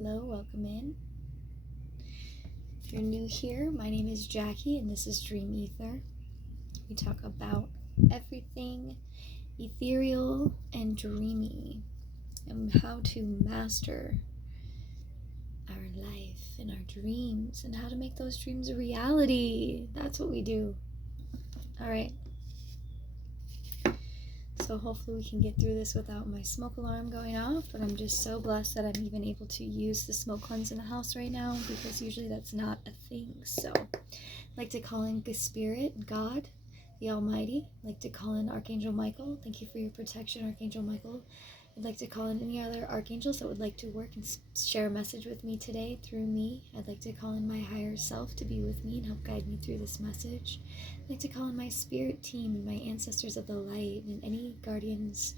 Hello, welcome in. If you're new here, my name is Jackie and this is Dream Ether. We talk about everything ethereal and dreamy and how to master our life and our dreams and how to make those dreams a reality. That's what we do. All right. So hopefully we can get through this without my smoke alarm going off, but I'm just so blessed that I'm even able to use the smoke cleanse in the house right now, because usually that's not a thing. So I'd like to call in Spirit, God, the Almighty. I'd like to call in Archangel Michael. Thank you for your protection, Archangel Michael. I'd like to call in any other archangels that would like to work and share a message with me today through me. I'd like to call in my higher self to be with me and help guide me through this message. I'd like to call in my spirit team and my ancestors of the light and any guardians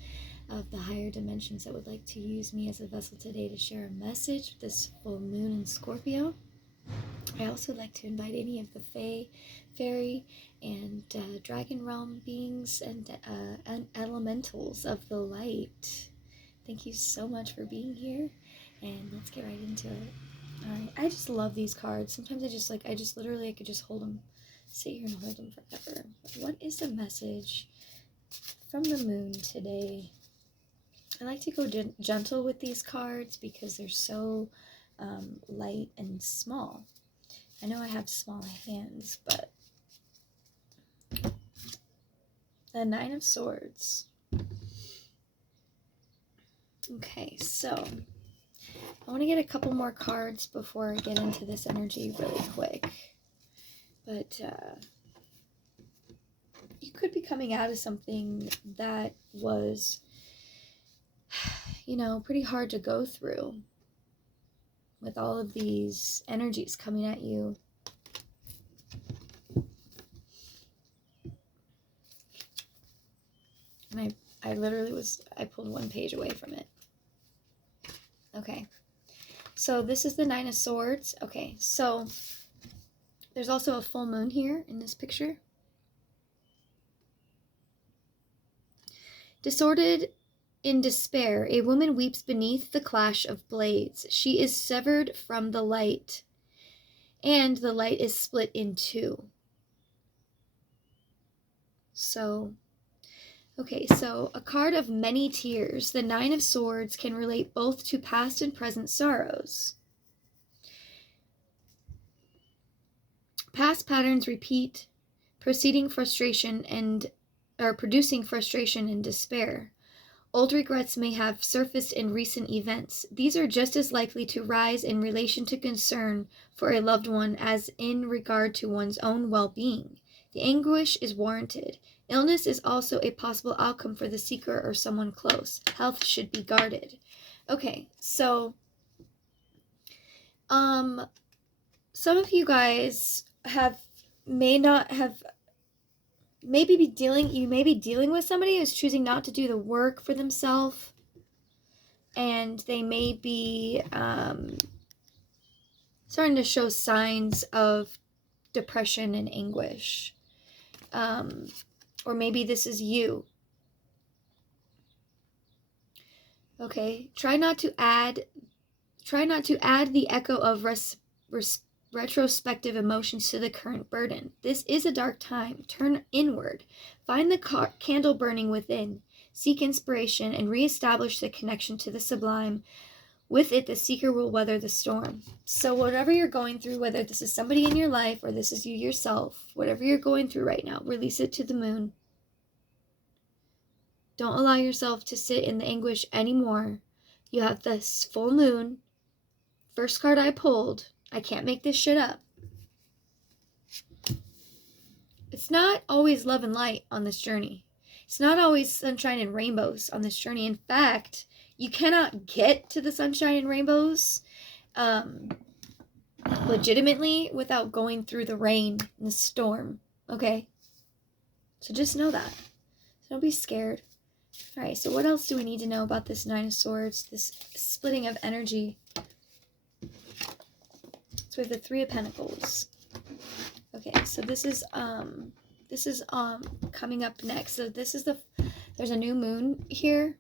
of the higher dimensions that would like to use me as a vessel today to share a message with this full moon in Scorpio. I also like to invite any of the fae, fairy, and dragon realm beings and elementals of the light. Thank you so much for being here, and let's get right into it. I just love these cards. Sometimes I could just hold them, sit here and hold them forever. But what is the message from the moon today? I like to go gentle with these cards because they're so light and small. I know I have small hands, but the Nine of Swords. Okay, so I want to get a couple more cards before I get into this energy really quick. But you could be coming out of something that was, pretty hard to go through with all of these energies coming at you. And I pulled one page away from it. Okay, so this is the Nine of Swords. Okay, so there's also a full moon here in this picture. Disordered in despair, a woman weeps beneath the clash of blades. She is severed from the light, and the light is split in two. So a card of many tears. The Nine of Swords can relate both to past and present sorrows. Past patterns repeat, producing frustration and despair. Old regrets may have surfaced in recent events. These are just as likely to rise in relation to concern for a loved one as in regard to one's own well-being. The anguish is warranted. Illness is also a possible outcome for the seeker or someone close. Health should be guarded. Okay, so some of you guys may be dealing with somebody who's choosing not to do the work for themselves, and they may be starting to show signs of depression and anguish. Or maybe this is you. Okay, try not to add the echo of retrospective emotions to the current burden. This is a dark time. Turn inward. Find the candle burning within. Seek inspiration and reestablish the connection to the sublime. With it, the seeker will weather the storm. So whatever you're going through, whether this is somebody in your life or this is you yourself, whatever you're going through right now, release it to the moon. Don't allow yourself to sit in the anguish anymore. You have this full moon. First card I pulled. I can't make this shit up. It's not always love and light on this journey. It's not always sunshine and rainbows on this journey. In fact, you cannot get to the sunshine and rainbows legitimately without going through the rain and the storm. Okay? So just know that. So don't be scared. Alright, so what else do we need to know about this Nine of Swords, this splitting of energy? So we have the Three of Pentacles. Okay, so this is coming up next. So this is there's a new moon here.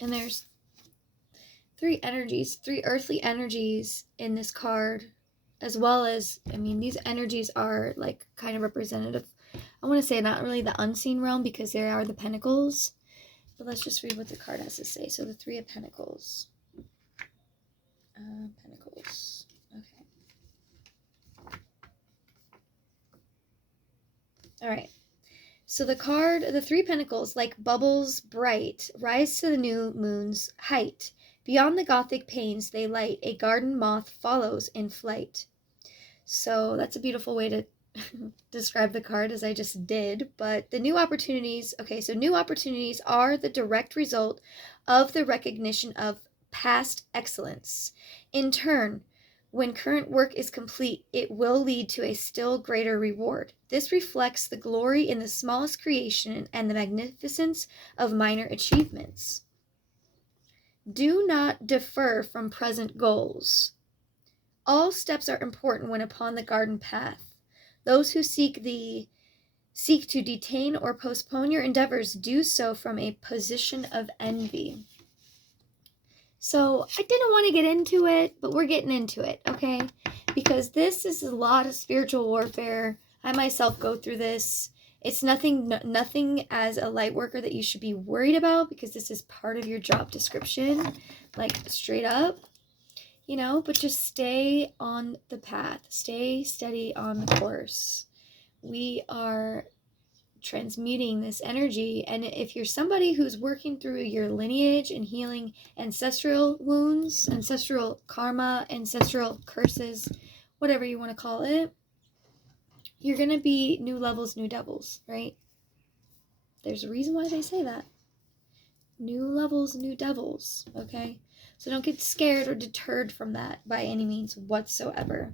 And there's three energies, three earthly energies in this card, as well as, I mean, these energies are like kind of representative. I want to say not really the unseen realm because they are the pentacles, but let's just read what the card has to say. So the Three of Pentacles. Pentacles. Okay. All right. So the card, the Three Pentacles, like bubbles bright, rise to the new moon's height. Beyond the Gothic panes they light, a garden moth follows in flight. So that's a beautiful way to describe the card, as I just did. But the new opportunities, okay, so new opportunities are the direct result of the recognition of past excellence. In turn, when current work is complete, it will lead to a still greater reward. This reflects the glory in the smallest creation and the magnificence of minor achievements. Do not defer from present goals. All steps are important when upon the garden path. Those who seek to detain or postpone your endeavors do so from a position of envy. So I didn't want to get into it, but we're getting into it, okay? Because this is a lot of spiritual warfare. I myself go through this. It's nothing as a light worker that you should be worried about, because this is part of your job description, like straight up, you know, but just stay on the path. Stay steady on the course. We are transmuting this energy, and if you're somebody who's working through your lineage and healing ancestral wounds, ancestral karma, ancestral curses, whatever you want to call it, you're gonna be new levels, new devils, right? There's a reason why they say that. New levels, new devils, okay? So don't get scared or deterred from that by any means whatsoever.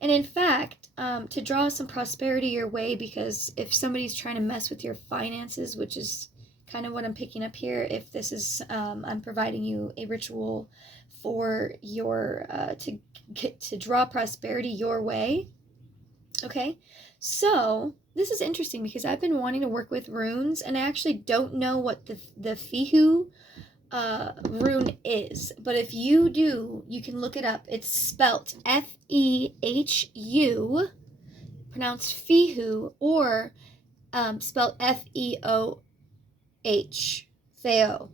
And in fact, to draw some prosperity your way, because if somebody's trying to mess with your finances, which is kind of what I'm picking up here, if this is, I'm providing you a ritual for your, to draw prosperity your way. Okay, so this is interesting because I've been wanting to work with runes, and I actually don't know what the Fihu rune is, but if you do, you can look it up. It's spelt Fehu, pronounced Fihu, or spelled Feoh, Theo.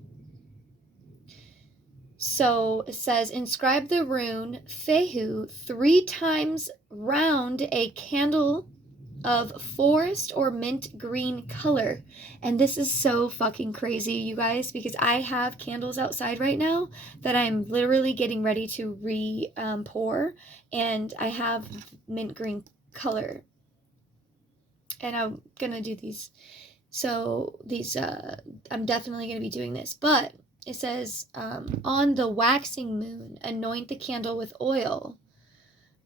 So it says, inscribe the rune Fehu 3 times round a candle of forest or mint green color. And this is so fucking crazy, you guys, because I have candles outside right now that I'm literally getting ready to pour, and I have mint green color, and I'm gonna do these. So these I'm definitely gonna be doing this. But it says, on the waxing moon, anoint the candle with oil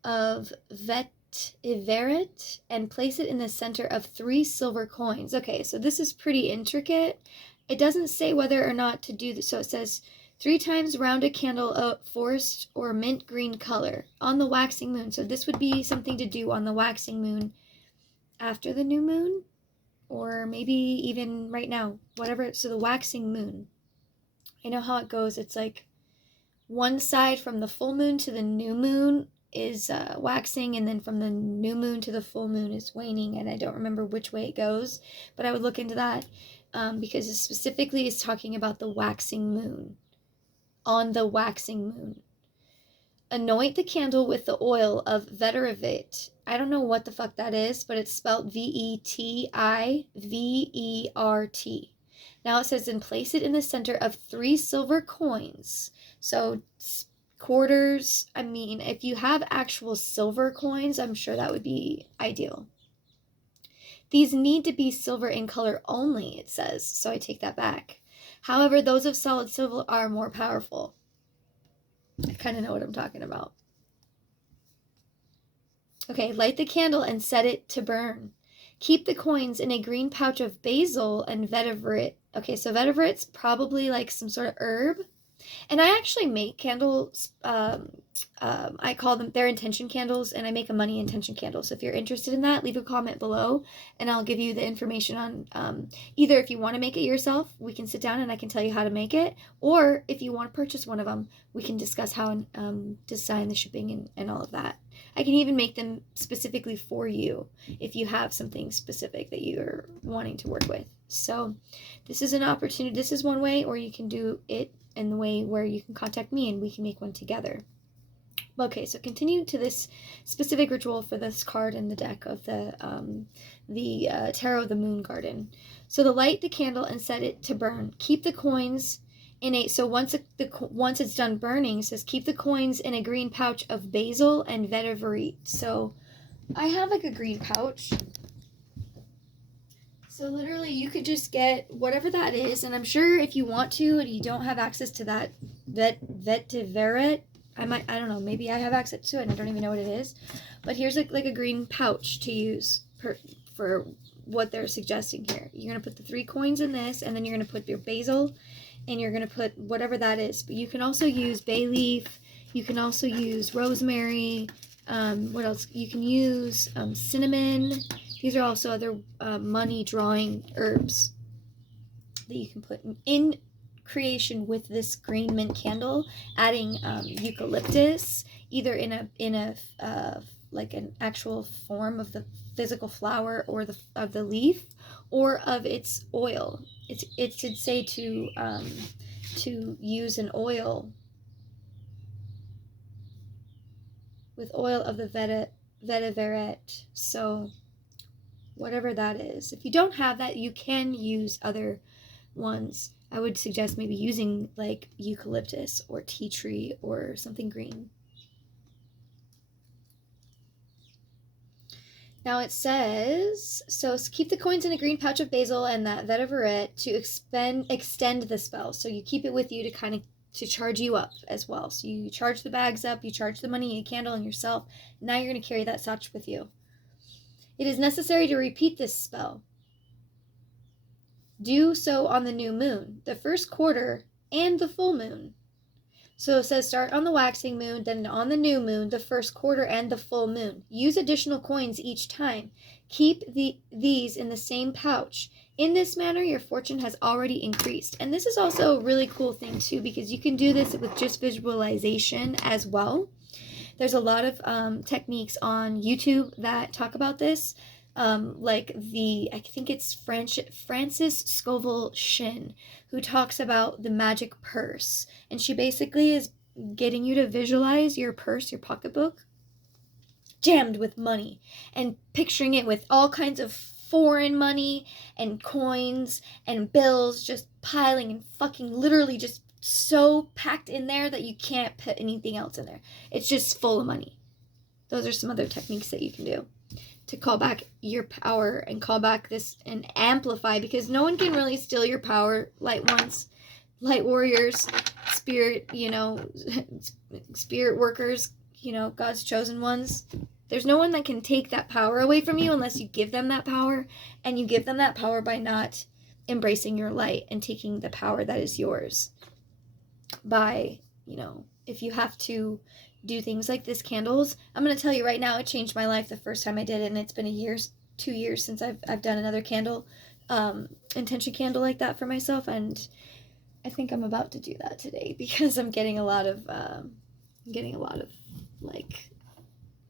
of vetiver and place it in the center of 3 silver coins. Okay, so this is pretty intricate. It doesn't say whether or not to do this. So it says 3 times round a candle of forest or mint green color on the waxing moon. So this would be something to do on the waxing moon after the new moon, or maybe even right now, whatever. So the waxing moon, I know how it goes. It's like one side from the full moon to the new moon is waxing, and then from the new moon to the full moon is waning, and I don't remember which way it goes, but I would look into that, because it specifically is talking about the waxing moon. On the waxing moon, anoint the candle with the oil of vetiver. I don't know what the fuck that is, but it's spelled Vetivert. Now it says, and place it in the center of 3 silver coins. So quarters, I mean, if you have actual silver coins, I'm sure that would be ideal. These need to be silver in color only, it says, so I take that back. However, those of solid silver are more powerful. I kind of know what I'm talking about. Okay, light the candle and set it to burn. Keep the coins in a green pouch of basil and vetiver. Okay, so vetiver's probably like some sort of herb. And I actually make candles. I call them, they're intention candles, and I make a money intention candle. So if you're interested in that, leave a comment below and I'll give you the information on either if you want to make it yourself, we can sit down and I can tell you how to make it. Or if you want to purchase one of them, we can discuss how design the shipping and all of that. I can even make them specifically for you if you have something specific that you're wanting to work with. So this is an opportunity. This is one way, or you can do it in the way where you can contact me and we can make one together. Okay, so continue to this specific ritual for this card in the deck of the Tarot of the Moon Garden. So to light the candle and set it to burn. Keep the coins in a, so once it's done burning, it says keep the coins in a green pouch of basil and vetiver. So I have like a green pouch. So literally you could just get whatever that is, and I'm sure if you want to and you don't have access to that vetiver, I don't know, maybe I have access to it and I don't even know what it is. But here's like a green pouch to use for what they're suggesting here. You're going to put the 3 coins in this, and then you're going to put your basil, and you're going to put whatever that is. But you can also use bay leaf, you can also use rosemary, what else? You can use cinnamon. These are also other money drawing herbs that you can put in creation with this green mint candle, adding eucalyptus, either in a like an actual form of the physical flower or of the leaf, or of its oil. It should say to use an oil with oil of the vetiver. So whatever that is. If you don't have that, you can use other ones. I would suggest maybe using like eucalyptus or tea tree or something green. Now it says, so keep the coins in a green pouch of basil and that vetiver to extend the spell. So you keep it with you to kind of to charge you up as well. So you charge the bags up, you charge the money, a candle, and yourself. Now you're going to carry that such with you. It is necessary to repeat this spell. Do so on the new moon, the first quarter, and the full moon. So it says start on the waxing moon, then on the new moon, the first quarter, and the full moon. Use additional coins each time. Keep these in the same pouch. In this manner, your fortune has already increased. And this is also a really cool thing too, because you can do this with just visualization as well. There's a lot of techniques on YouTube that talk about this. Like I think it's Frances Scovel Shin, who talks about the magic purse. And she basically is getting you to visualize your purse, your pocketbook, jammed with money, and picturing it with all kinds of foreign money and coins and bills just piling and fucking literally just so packed in there that you can't put anything else in there. It's just full of money. Those are some other techniques that you can do to call back your power and call back this and amplify, because no one can really steal your power. Light ones, light warriors, spirit, spirit workers, God's chosen ones. There's no one that can take that power away from you unless you give them that power, and you give them that power by not embracing your light and taking the power that is yours. By, if you have to do things like this candles, I'm going to tell you right now, it changed my life the first time I did it, and it's been 2 years since I've done another candle, intention candle like that for myself, and I think I'm about to do that today because I'm getting a lot of like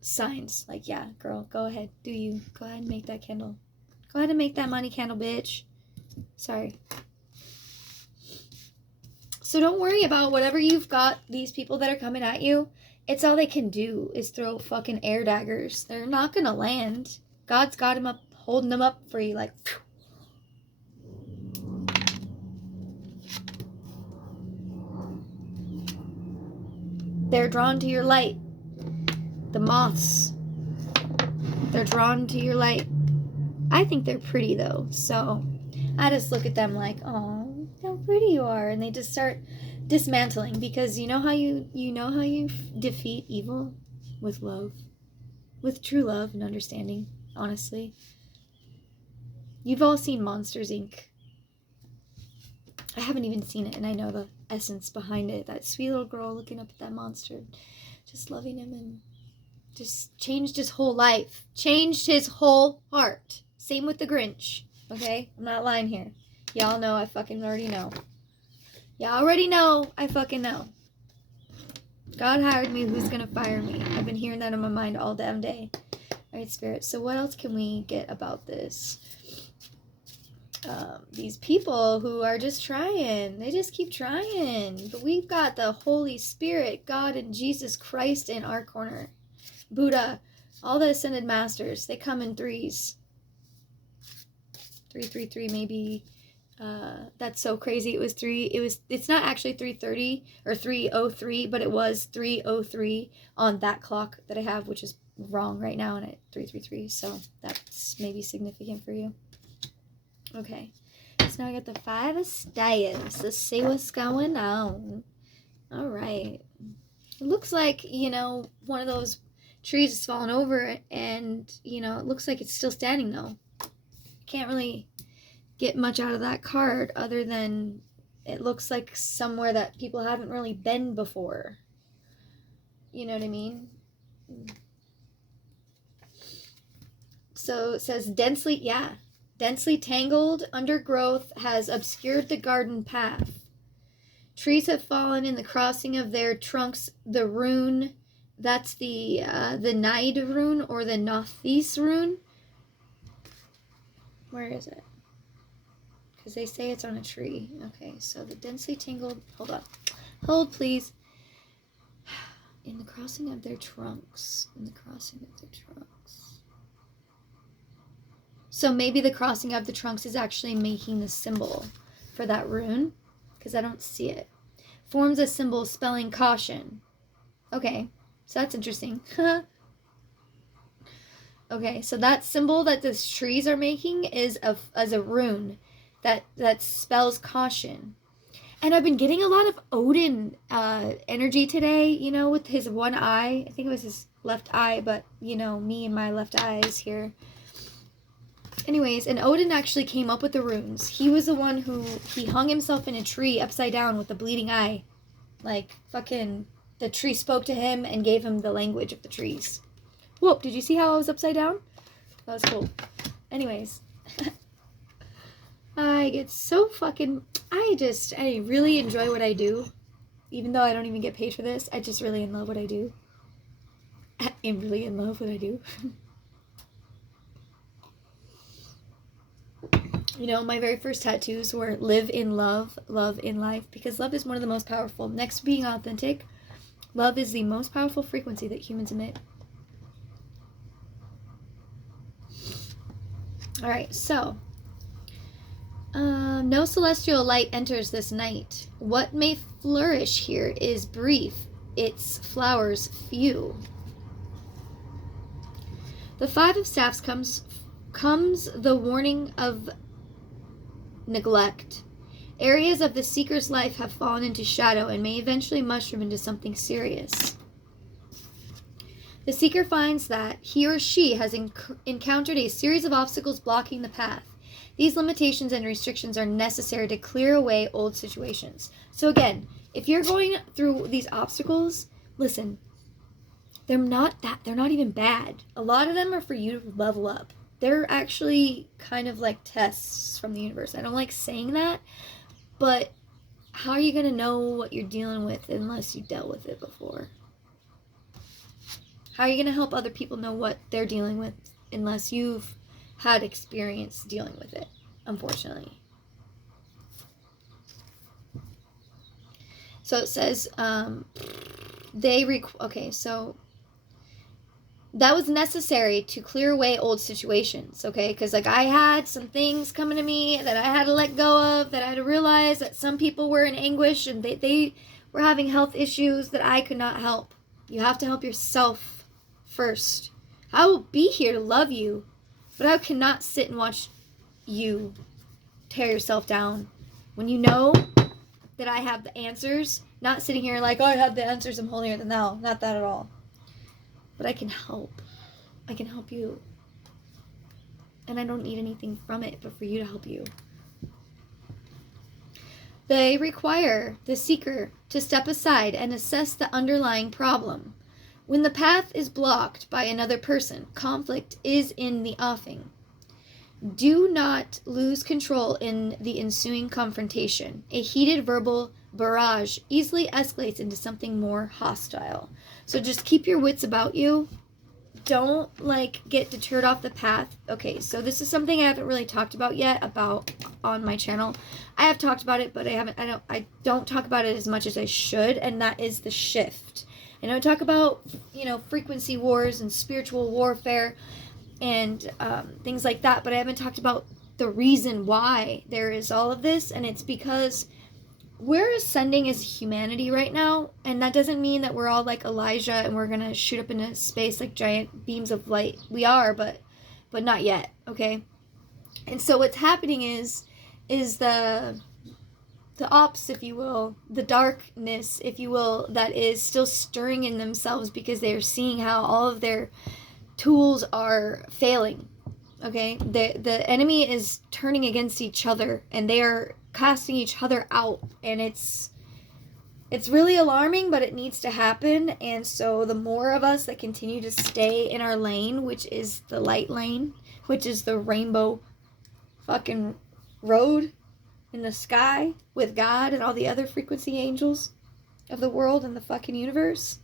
signs like, yeah, girl, go ahead, go ahead and make that candle, go ahead and make that money candle, bitch. Sorry. So don't worry about whatever you've got, these people that are coming at you. It's all they can do is throw fucking air daggers. They're not gonna land. God's got him up, holding them up for you, like, phew. They're drawn to your light. The moths, they're drawn to your light. I think they're pretty though, so I just look at them like, oh, how pretty you are, and they just start dismantling, because you know how you defeat evil? With love, with true love and understanding. Honestly, you've all seen Monsters Inc. I haven't even seen it, and I know essence behind it. That sweet little girl looking up at that monster, just loving him, and just changed his whole life. Changed his whole heart. Same with the Grinch. Okay? I'm not lying here. Y'all know I fucking already know. Y'all already know I fucking know. God hired me, who's gonna fire me? I've been hearing that in my mind all damn day. Alright, Spirit. So what else can we get about this? These people who are just trying. They just keep trying. But we've got the Holy Spirit, God and Jesus Christ in our corner. Buddha, all the ascended masters. They come in threes. 333 maybe. That's so crazy. It was it's not actually 3:30 or 3:03, but it was 3:03 on that clock that I have, which is wrong right now, and at 3:33. So that's maybe significant for you. Okay, so now I got the 5 of staves. Let's see what's going on. All right. It looks like, one of those trees has fallen over, and, it looks like it's still standing, though. Can't really get much out of that card other than it looks like somewhere that people haven't really been before. You know what I mean? So it says densely tangled undergrowth has obscured the garden path. Trees have fallen in the crossing of their trunks. The rune, that's the Nide rune or the Nothis rune. Where is it? Because they say it's on a tree. Okay, so the densely tangled, hold up. Hold, please. In the crossing of their trunks. So maybe the crossing of the trunks is actually making the symbol for that rune. Because I don't see it. Forms a symbol spelling caution. Okay, so that's interesting. Okay, so that symbol that these trees are making is as a rune that spells caution. And I've been getting a lot of Odin energy today, with his one eye. I think it was his left eye, but, me and my left eyes here. Anyways, and Odin actually came up with the runes. He was the one he hung himself in a tree upside down with a bleeding eye. Like, fucking, the tree spoke to him and gave him the language of the trees. Whoop, did you see how I was upside down? That was cool. Anyways. I get so fucking... I really enjoy what I do. Even though I don't even get paid for this. I just really love what I do. I'm really in love with what I do. My very first tattoos were live in love, love in life. Because love is one of the most powerful. Next to being authentic, love is the most powerful frequency that humans emit. Alright, so... no celestial light enters this night. What may flourish here is brief, its flowers few. The 5 of Staffs comes the warning of neglect. Areas of the seeker's life have fallen into shadow and may eventually mushroom into something serious. The seeker finds that he or she has encountered a series of obstacles blocking the path. These limitations and restrictions are necessary to clear away old situations. So again, if you're going through these obstacles, listen, they're not even bad. A lot of them are for you to level up. They're actually kind of like tests from the universe. I don't like saying that, but how are you going to know what you're dealing with unless you dealt with it before? How are you going to help other people know what they're dealing with unless you've had experience dealing with it, unfortunately. So it says, okay, so that was necessary to clear away old situations, okay? Because, I had some things coming to me that I had to let go of, that I had to realize that some people were in anguish and they were having health issues that I could not help. You have to help yourself first. I will be here to love you, but I cannot sit and watch you tear yourself down when you know that I have the answers. Not sitting here like, oh, I have the answers, I'm holier than thou. Not that at all. But I can help. I can help you. And I don't need anything from it but for you to help you. They require the seeker to step aside and assess the underlying problem. When the path is blocked by another person, conflict is in the offing. Do not lose control in the ensuing confrontation. A heated verbal barrage easily escalates into something more hostile. So just keep your wits about you. Don't get deterred off the path. Okay, so this is something I haven't really talked about yet on my channel. I have talked about it, but I don't talk about it as much as I should, and that is the shift. I don't talk about, frequency wars and spiritual warfare and things like that, but I haven't talked about the reason why there is all of this, and it's because we're ascending as humanity right now, and that doesn't mean that we're all like Elijah and we're gonna shoot up into space like giant beams of light. We are, but not yet, okay? And so what's happening is the ops, if you will, the darkness, if you will, that is still stirring in themselves because they are seeing how all of their tools are failing, okay? The enemy is turning against each other, and they are casting each other out, and it's really alarming, but it needs to happen. And so the more of us that continue to stay in our lane, which is the light lane, which is the rainbow fucking road in the sky with God and all the other frequency angels of the world and the fucking universe,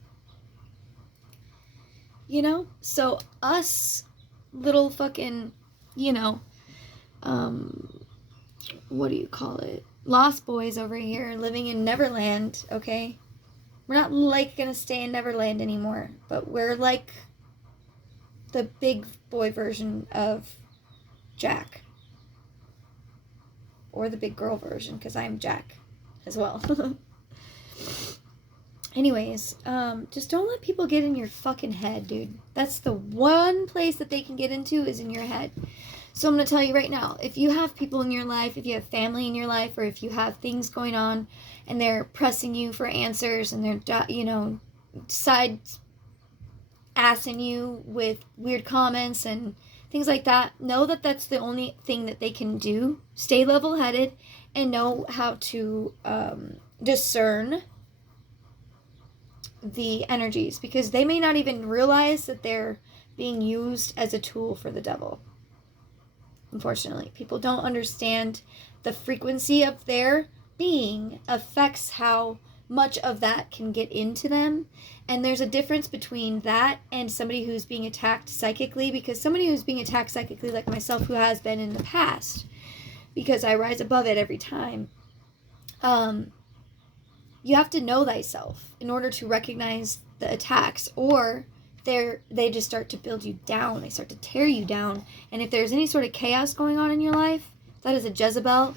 so us little fucking, what do you call it? Lost boys over here living in Neverland, okay? We're not gonna stay in Neverland anymore, but we're like the big boy version of Jack. Or the big girl version, because I'm Jack as well. Anyways, just don't let people get in your fucking head, dude. That's the one place that they can get into is in your head. So I'm going to tell you right now, if you have people in your life, if you have family in your life, or if you have things going on and they're pressing you for answers and they're, side-assing you with weird comments and things like that, know that that's the only thing that they can do. Stay level-headed and know how to discern the energies, because they may not even realize that they're being used as a tool for the devil. Unfortunately, people don't understand the frequency of their being affects how much of that can get into them. And there's a difference between that and somebody who's being attacked psychically, because somebody who's being attacked psychically, like myself, who has been in the past, because I rise above it every time, you have to know thyself in order to recognize the attacks, or they just start to build you down. They start to tear you down. And if there's any sort of chaos going on in your life, that is a Jezebel,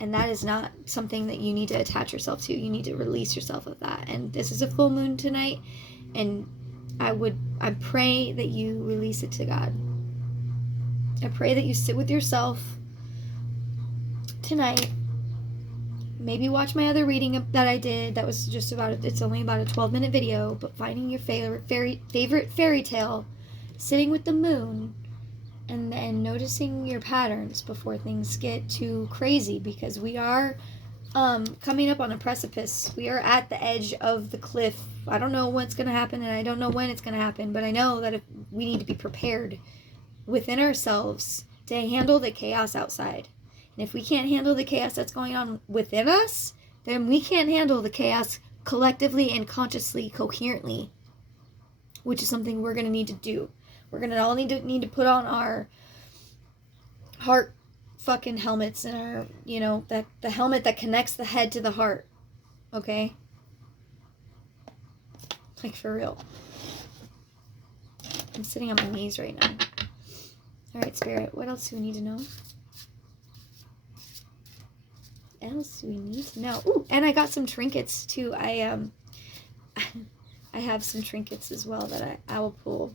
and that is not something that you need to attach yourself to. You need to release yourself of that. And this is a full moon tonight, and I pray that you release it to God. I pray that you sit with yourself tonight. Maybe watch my other reading that I did. That was just it's only about a 12-minute video, but finding your favorite fairy tale, sitting with the moon, and then noticing your patterns before things get too crazy, because we are coming up on a precipice. We are at the edge of the cliff. I don't know what's going to happen, and I don't know when it's going to happen, but I know that if we need to be prepared within ourselves to handle the chaos outside. And if we can't handle the chaos that's going on within us, then we can't handle the chaos collectively and consciously, coherently, which is something we're going to need to do. We're going to all need to put on our heart fucking helmets and our, the helmet that connects the head to the heart. Okay? Like, for real. I'm sitting on my knees right now. Alright, Spirit, what else do we need to know? Else do we need to know? Ooh, and I got some trinkets too. I have some trinkets as well that I will pull.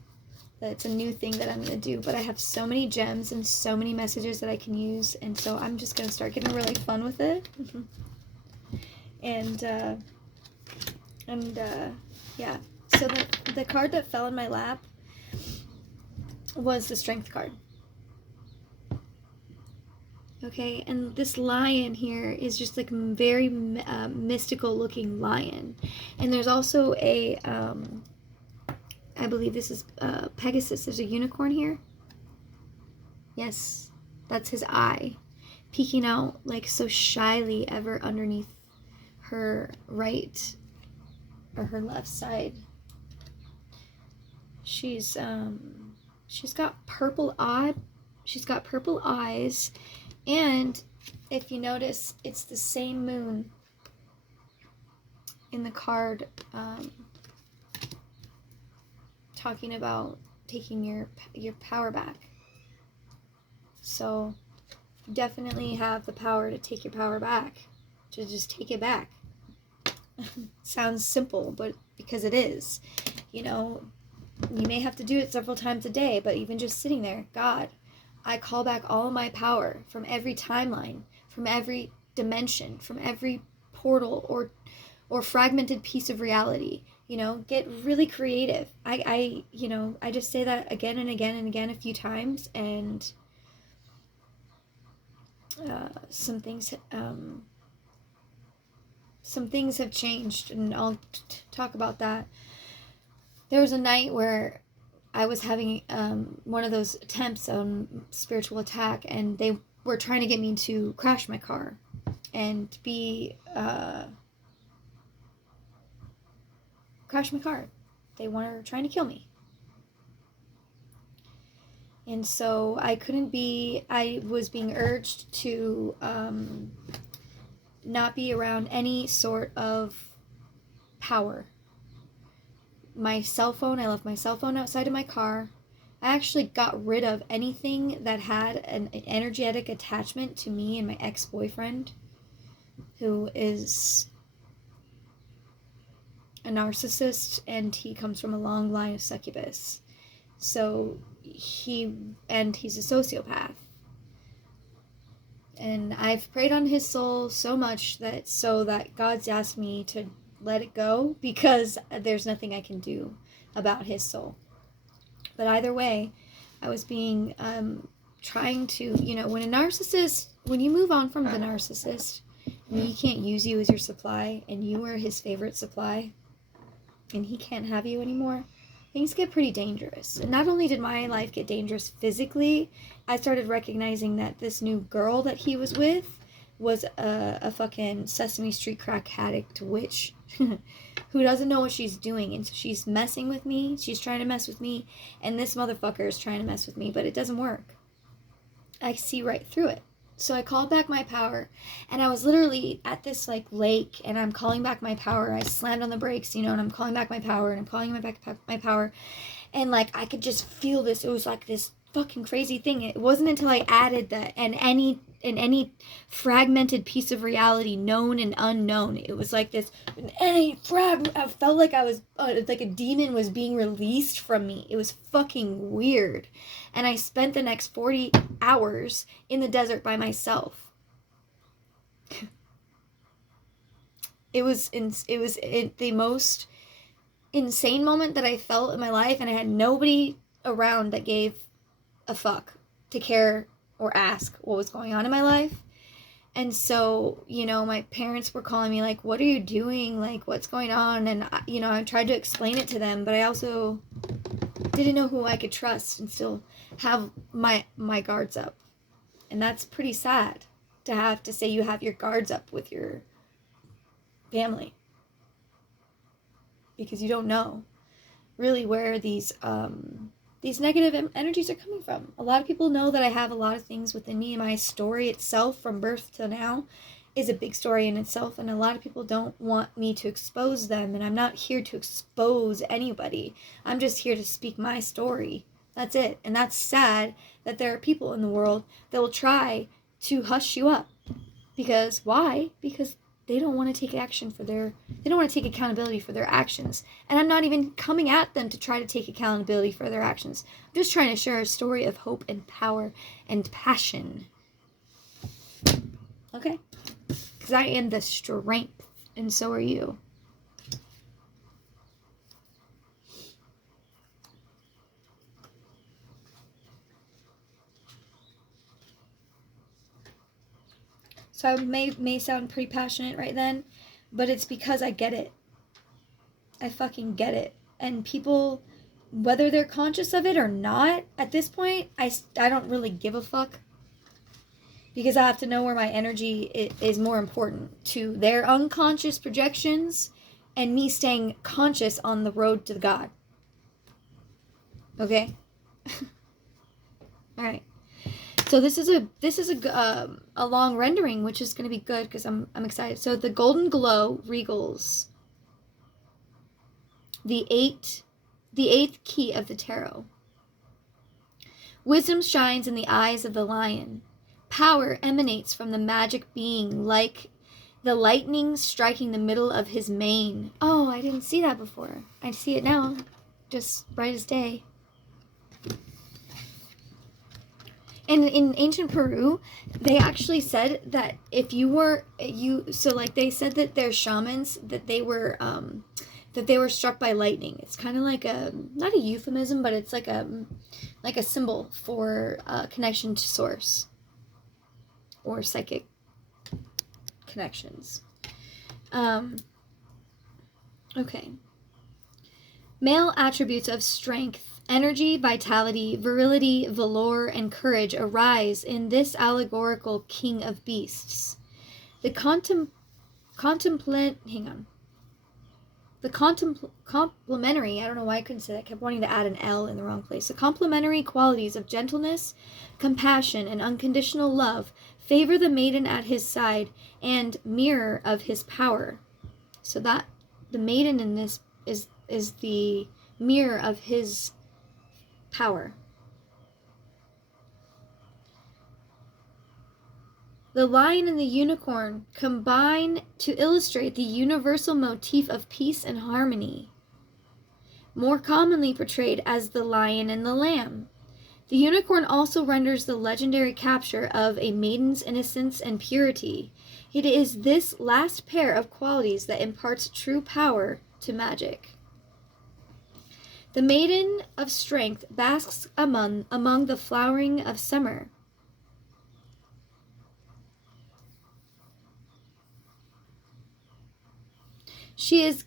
That's a new thing that I'm going to do. But I have so many gems and so many messages that I can use. And so I'm just going to start getting really fun with it. And yeah. So the card that fell in my lap was the Strength card. Okay, and this lion here is just like very mystical looking lion. And there's also a, I believe this is Pegasus. There's a unicorn here. Yes, that's his eye, peeking out like so shyly ever underneath her right or her left side. She's got purple eyes, and if you notice, it's the same moon in the card, talking about taking your power back. So you definitely have the power to take your power back, to just take it back. Sounds simple, but because it is, you know, you may have to do it several times a day, but even just sitting there, God, I call back all my power from every timeline, from every dimension, from every portal or fragmented piece of reality. You know, get really creative. I just say that again and again and again a few times, and some things have changed, and I'll talk about that. There was a night where I was having one of those attempts on spiritual attack, and they were trying to get me to crash my car and crash my car. They were trying to kill me. And so I was being urged to not be around any sort of power. My cell phone, I left my cell phone outside of my car. I actually got rid of anything that had an energetic attachment to me and my ex-boyfriend, who is a narcissist, and he comes from a long line of succubus. So he's a sociopath. And I've prayed on his soul so much that God's asked me to let it go, because there's nothing I can do about his soul. But either way, I was being trying to, when you move on from the narcissist, and he can't use you as your supply, and you are his favorite supply, and he can't have you anymore, things get pretty dangerous. And not only did my life get dangerous physically, I started recognizing that this new girl that he was with was a fucking Sesame Street crack addict witch who doesn't know what she's doing. And so she's messing with me. She's trying to mess with me. And this motherfucker is trying to mess with me, but it doesn't work. I see right through it. So I called back my power, and I was literally at this lake, and I'm calling back my power. I slammed on the brakes, and I'm calling back my power, and I'm calling back my power, and I could just feel this. It was like this fucking crazy thing. It wasn't until I added the and any fragmented piece of reality, known and unknown. It was like this. I felt like I was like a demon was being released from me. It was fucking weird. And I spent the next 40 hours in the desert by myself. It was the most insane moment that I felt in my life, and I had nobody around that gave a fuck to care or ask what was going on in my life. And so, my parents were calling me what are you doing? What's going on? And, I tried to explain it to them, but I also didn't know who I could trust and still have my guards up. And that's pretty sad to have to say you have your guards up with your family, because you don't know really where these negative energies are coming from. A lot of people know that I have a lot of things within me, and my story itself from birth to now is a big story in itself, and a lot of people don't want me to expose them, and I'm not here to expose anybody. I'm just here to speak my story. That's it. And that's sad that there are people in the world that will try to hush you up. Because why? Because they don't want to take they don't want to take accountability for their actions. And I'm not even coming at them to try to take accountability for their actions. I'm just trying to share a story of hope and power and passion. Okay? Because I am the strength, and so are you. So I may sound pretty passionate right then, but it's because I get it. I fucking get it. And people, whether they're conscious of it or not, at this point, I don't really give a fuck. Because I have to know where my energy is more important to their unconscious projections and me staying conscious on the road to God. Okay? All right. So this is a long rendering, which is going to be good because I'm excited. So the golden glow regals the eighth key of the tarot. Wisdom shines in the eyes of the lion. Power emanates from the magic being like the lightning striking the middle of his mane. Oh, I didn't see that before. I see it now. Just bright as day. And in ancient Peru, they actually said that if you were, so like they said that their shamans, that they were struck by lightning. It's kind of like not a euphemism, but it's like a symbol for connection to source or psychic connections. Okay. Male attributes of strength, energy, vitality, virility, valor, and courage arise in this allegorical king of beasts. The complementary, I don't know why I couldn't say that, I kept wanting to add an L in the wrong place. The complementary qualities of gentleness, compassion, and unconditional love favor the maiden at his side and mirror of his power. So that the maiden in this is the mirror of his power. The lion and the unicorn combine to illustrate the universal motif of peace and harmony, more commonly portrayed as the lion and the lamb. The unicorn also renders the legendary capture of a maiden's innocence and purity. It is this last pair of qualities that imparts true power to magic. The maiden of strength basks among the flowering of summer. She is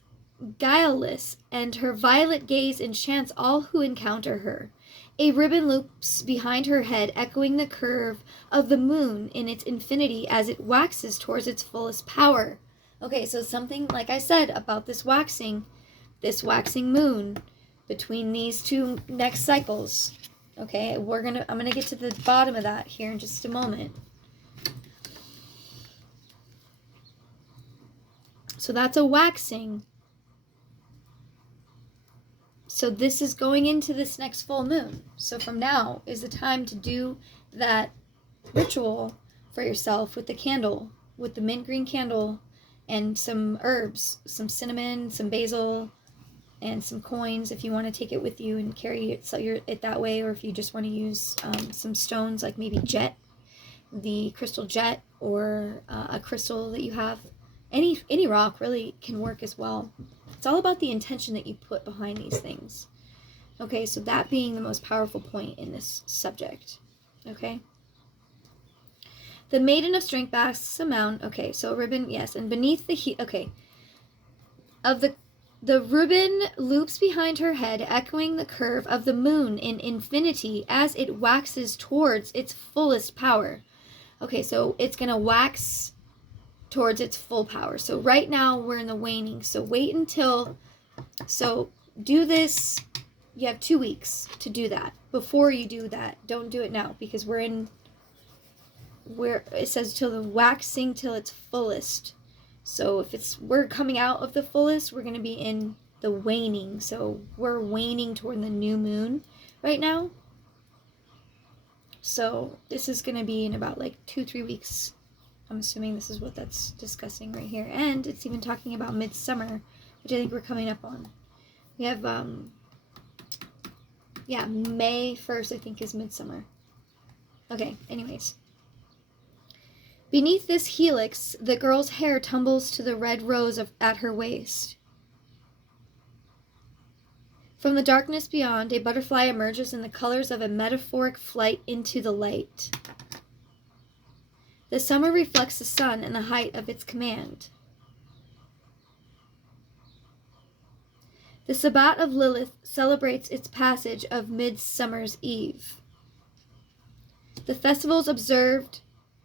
guileless, and her violet gaze enchants all who encounter her. A ribbon loops behind her head, echoing the curve of the moon in its infinity as it waxes towards its fullest power. Okay, so something like I said about this waxing moon between these two next cycles. Okay, I'm gonna get to the bottom of that here in just a moment. So that's a waxing. So this is going into this next full moon. So from now is the time to do that ritual for yourself with the candle, with the mint green candle and some herbs, some cinnamon, some basil, and some coins if you want to take it with you and carry it that way, or if you just want to use some stones like maybe jet, the crystal jet, or a crystal that you have. Any rock really can work as well. It's all about the intention that you put behind these things. Okay, so that being the most powerful point in this subject. Okay. The maiden of strength basks amount. Okay, so ribbon, yes, and beneath the of the ribbon loops behind her head, echoing the curve of the moon in infinity as it waxes towards its fullest power. Okay, so it's gonna wax towards its full power. So right now we're in the waning. So wait until, so do this. You have 2 weeks to do that. Before you do that, don't do it now, because it says till the waxing till its fullest. So if we're coming out of the fullest, we're going to be in the waning. So we're waning toward the new moon right now. So this is going to be in about like 2-3 weeks. I'm assuming this is what that's discussing right here. And it's even talking about midsummer, which I think we're coming up on. We have, May 1st, I think, is midsummer. Okay, anyways. Beneath this helix, the girl's hair tumbles to the red rose at her waist. From the darkness beyond, a butterfly emerges in the colors of a metaphoric flight into the light. The summer reflects the sun in the height of its command. The Sabbat of Lilith celebrates its passage of Midsummer's Eve. The festivals observe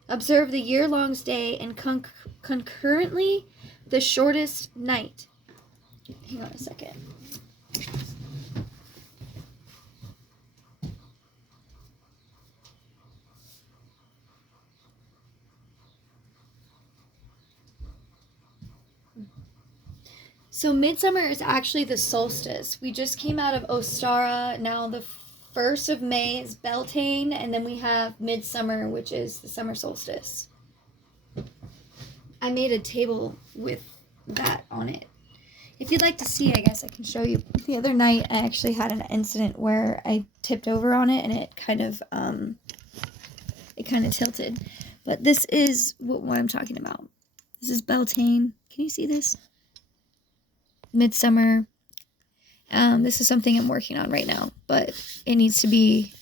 the year-long day and concurrently the shortest night. Hang on a second. So midsummer is actually the solstice. We just came out of Ostara. Now the 1st of May is Beltane, and then we have midsummer, which is the summer solstice. I made a table with that on it. If you'd like to see, I guess I can show you. The other night, I actually had an incident where I tipped over on it, and it kind of tilted. But this is what I'm talking about. This is Beltane. Can you see this? Midsummer. This is something I'm working on right now, but it needs to be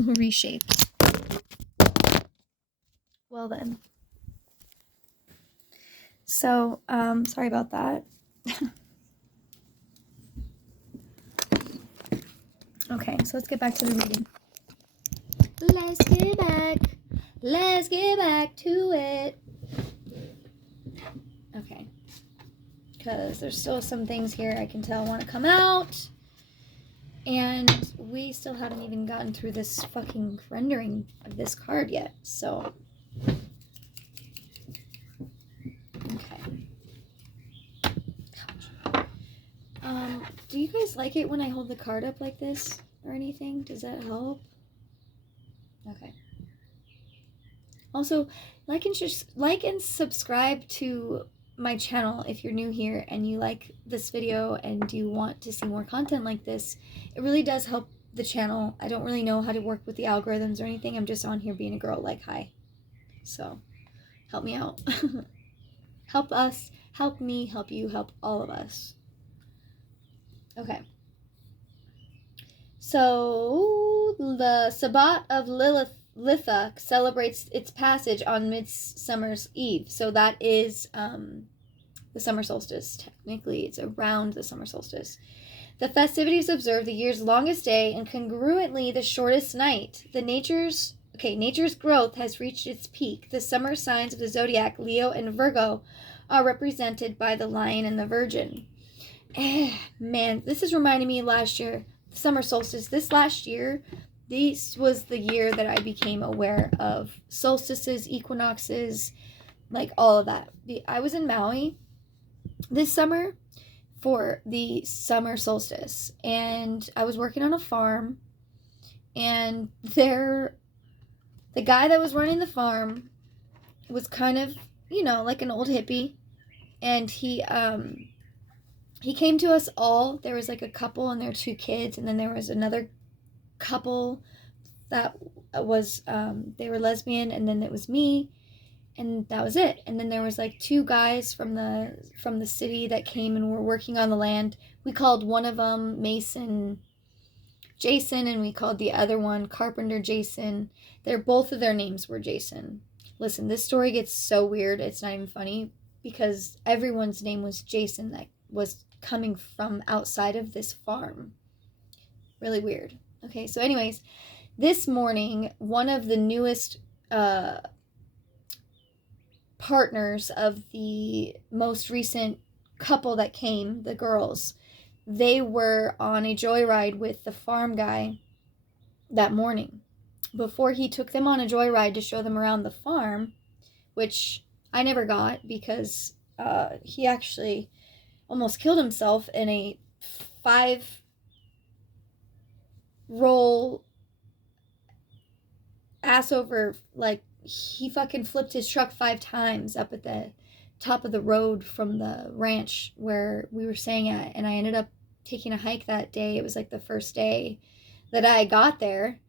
reshaped. Well then. So, sorry about that. Okay, so let's get back to the reading. Let's get back to it. Okay. Because there's still some things here I can tell want to come out. And we still haven't even gotten through this fucking rendering of this card yet. So, okay. Do you guys like it when I hold the card up like this or anything? Does that help? Okay. Also, like and subscribe to my channel if you're new here and you like this video and you want to see more content like this. It really does help the channel. I don't really know how to work with the algorithms or anything. I'm just on here being a girl like hi. So help me out. Help us, help me, help you, help all of us. Okay. So the Sabbat of Lilith celebrates its passage on Midsummer's Eve. So that is the summer solstice. Technically, it's around the summer solstice. The festivities observe the year's longest day and congruently the shortest night. Nature's growth has reached its peak. The summer signs of the zodiac, Leo and Virgo, are represented by the Lion and the Virgin. Man, this is reminding me of last year, the summer solstice. This last year, this was the year that I became aware of solstices, equinoxes, like all of that. I was in Maui this summer for the summer solstice, and I was working on a farm, and the guy that was running the farm was kind of, like an old hippie, and he came to us all. There was like a couple and their 2 kids, and then there was another couple that was they were lesbian, and then it was me, and that was it. And then there was like 2 guys from the city that came and were working on the land. We called one of them Mason Jason, and we called the other one Carpenter Jason. Both of their names were Jason. Listen, this story gets so weird, it's not even funny, because everyone's name was Jason that was coming from outside of this farm. Really weird. Okay, so anyways, this morning, one of the newest partners of the most recent couple that came, the girls, they were on a joyride with the farm guy that morning. Before he took them on a joyride to show them around the farm, which I never got because he actually almost killed himself in a 5-roll ass over, like, he fucking flipped his truck 5 times up at the top of the road from the ranch where we were staying at, and I ended up taking a hike that day. It was like the first day that I got there